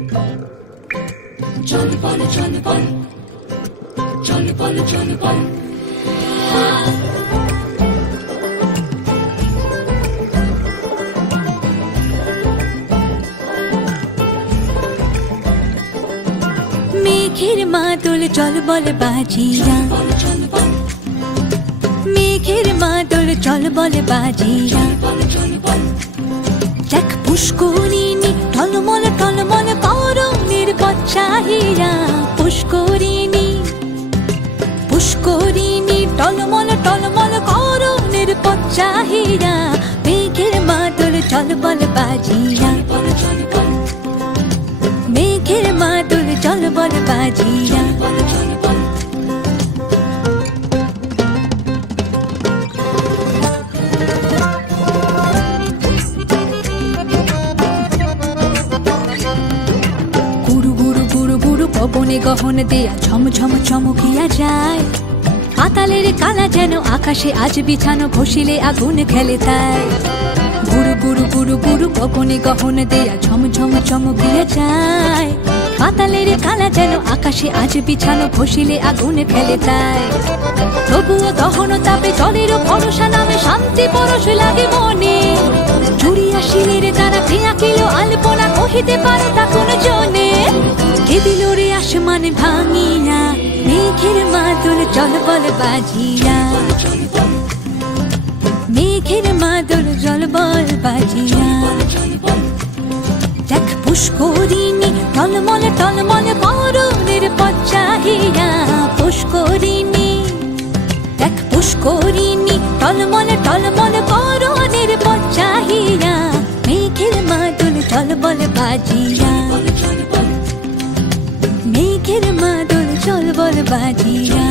চল বল চল বল চল বল চল বল মেঘের মাদল চল বল বাজিরা মেঘের মাদল চল বল বাজিরা দেখ পুষ্করিণী টলমল টলমল করণের পচ্চাহিরা পুষ্করিণী পুষ্করিণী টলমল টলমল করণের পচ্চাহিরা মেঘের মাদল চল বল বাজিরা মেঘের মাদল চল বল বাজিরা গুরু গুরু গুরু গুরু পবনে গহন দেয়া ঝম ঝম চমকিয়া যায় পাতালের কালা যেন আকাশে আজ বিছানো ঘষিলে আগুন খেলে তাই গুরু গুরু গুরু গুরু পবনে গহন দেয়া ঝম ঝম চমকিয়া যায় পাতালের কালা যেন আকাশে আজ বিছানো ঘষিলে আগুন ফেলে তাই তবুও দহন তাপে জলের ভরসা নামে শান্তি পরশ লাগে মনে জুড়িয়া শিলের দ্বারা ক্রিয়া কিলো আলপনা কহিতে পারে তা কোন জনে কে দিল রে আসমান ভাঙিয়া মেঘের মাদল চল বল বাজিয়া মেঘের মাদল জল বল বাজিয়া দেখ পুষ্করিণী টলমল টলমল করণের পচ্চাহিরা পুষ্করিণী দেখ পুষ্করিণী টলমল টলমল করণের পচ্চাহিরা মেঘের মাদল চল বল বাজিয়া মেঘের মাদল চল বল বাজিয়া